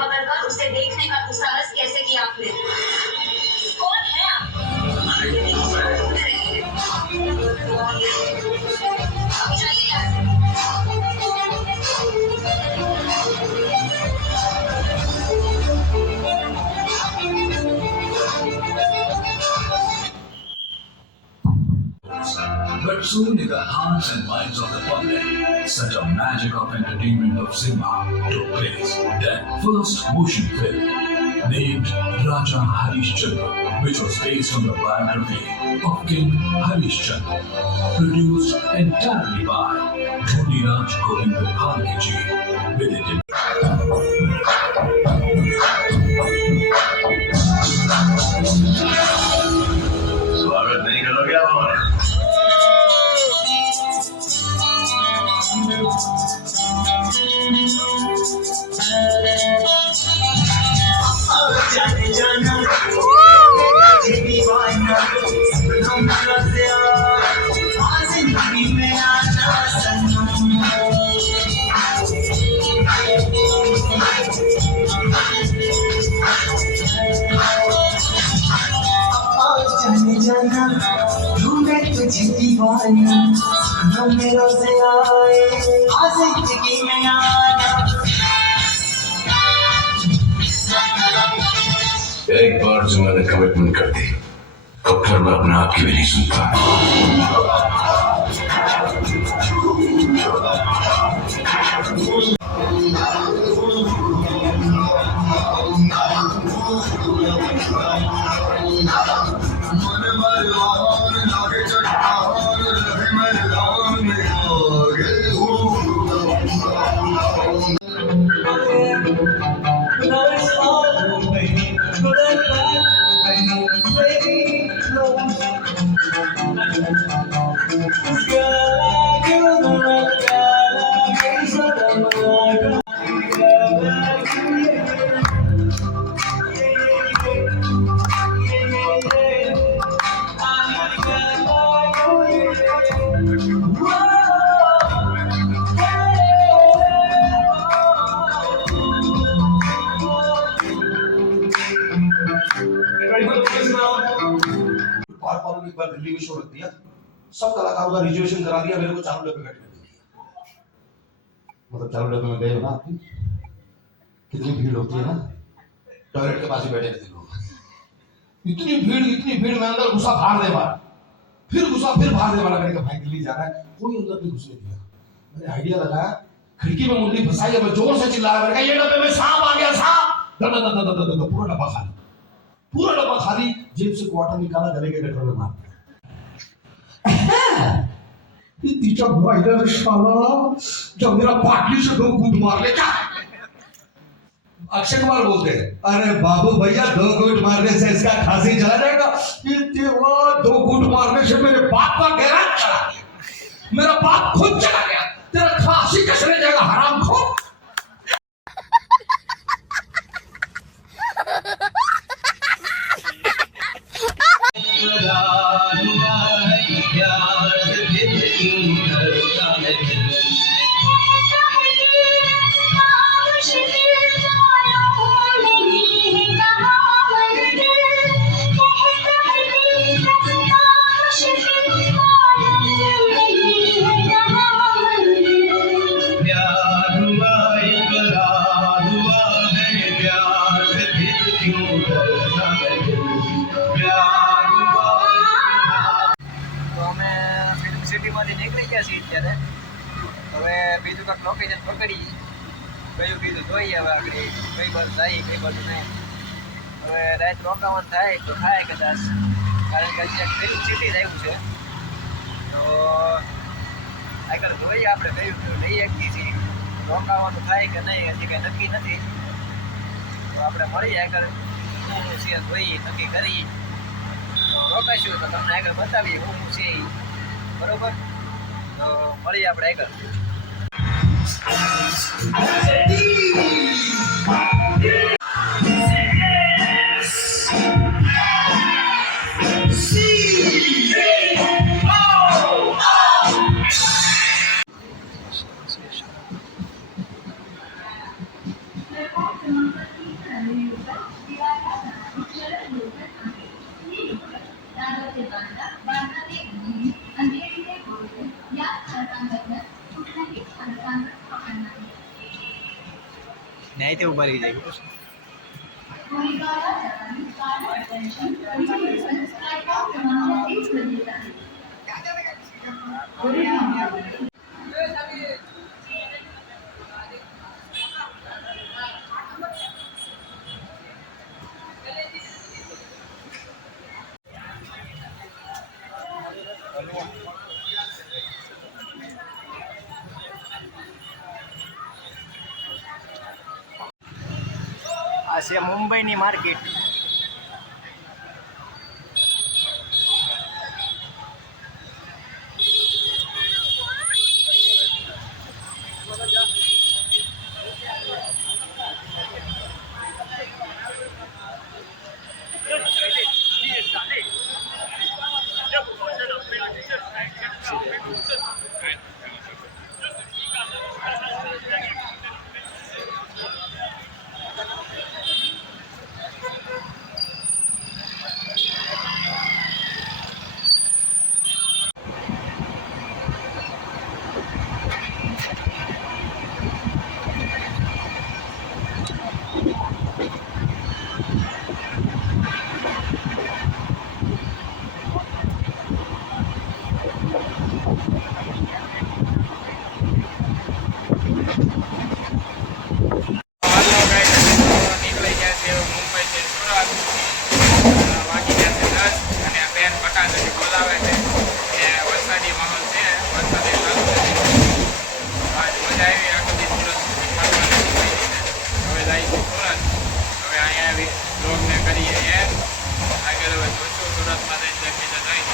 पकड़कर उसे देखने का दुस्साहस कैसे किया आपने? कौन है आप? But soon in the hearts and minds of the public, such a magic of entertainment of cinema took place. That first motion film, named Raja Harishchandra, which was based on the biography of King Harishchandra, produced entirely by Dhuniraj Govind Bhalkeji, with it in स्वागत नहीं करोगे आप हमारा जाने जाना दीवाना सपनों से आज जिंदगी में आना सनम जाने जाना ढूंढे तुझे दीवाना सपनों में रोज़ आए आज जिंदगी में आना एक बार जो मैंने कमिटमेंट कर दी तो फिर मैं अपने आप की भी नहीं सुनता एक बार दिल्ली में शो रख दिया, सब कलाकारों का रिजर्वेशन करा दिया, मेरे को चालू डब्बे बैठने दे दिया। मतलब चालू डब्बे में गए हो ना आपकी, कितनी भीड़ होती है ना, टॉयलेट के पास ही बैठे रहते लोग। इतनी भीड़ में अंदर घुसा बाहर दे वाला, फिर घुसा फिर बाहर दे वाला। मैंने कहा भाई दिल्ली जा रहा है, कोई अंदर नहीं घुसने दिया। मैंने आइडिया लगाया, खिड़की में मुंडी फंसाई, मैं जोर से चिल्लाया, मैंने कहा ये डब्बे में सांप आ गया, सांप। पूरा डब्बा खाली, पूरा डब्बा खाली। जेब से क्वार्टर निकाला, गले के गटर में मार दिया। तिचा वाइडर शाला जब मेरा पाटली से 2 कूद मार ले, क्या अक्षय कुमार बोलते हैं, अरे बाबू भैया 2 कूद मारने से इसका खांसी चला जाएगा। ये 2 कूद मारने से मेरे बाप का गैराज चला गया, मेरा बाप खुद चला गया, तेरा खांसी कसने जाएगा हरामखोर। સિટીમાંથી નીકળી ગયા છીએ અત્યારે. હવે બીજું કાંઈક લોકેશન પકડી, કયું બીજું જોઈએ હવે આગળ કઈ બાજુ જાય કઈ બાજુ નહીં. હવે રાત રોકાવાનું થાય તો થાય કદાચ, કારણ કે અત્યારે પેલું સિટી જ આવ્યું છે. તો આગળ જોઈએ આપણે કયું લઈ શકીએ છીએ, રોકાવાનું થાય કે નહીં હજી કંઈ નક્કી નથી. તો આપણે મળીએ આગળ શું છે જોઈએ, નક્કી કરી તો રોકાઈશું તો તમને આગળ બતાવીએ શું છે એ. બરોબર, તો મળીએ આપણે આગળ. નહીં તે ઉભા રહી જાય. આ છે મુંબઈની માર્કેટ. બ્લોગને કરીએ આગળ હવે જોશું સુરતમાં જઈને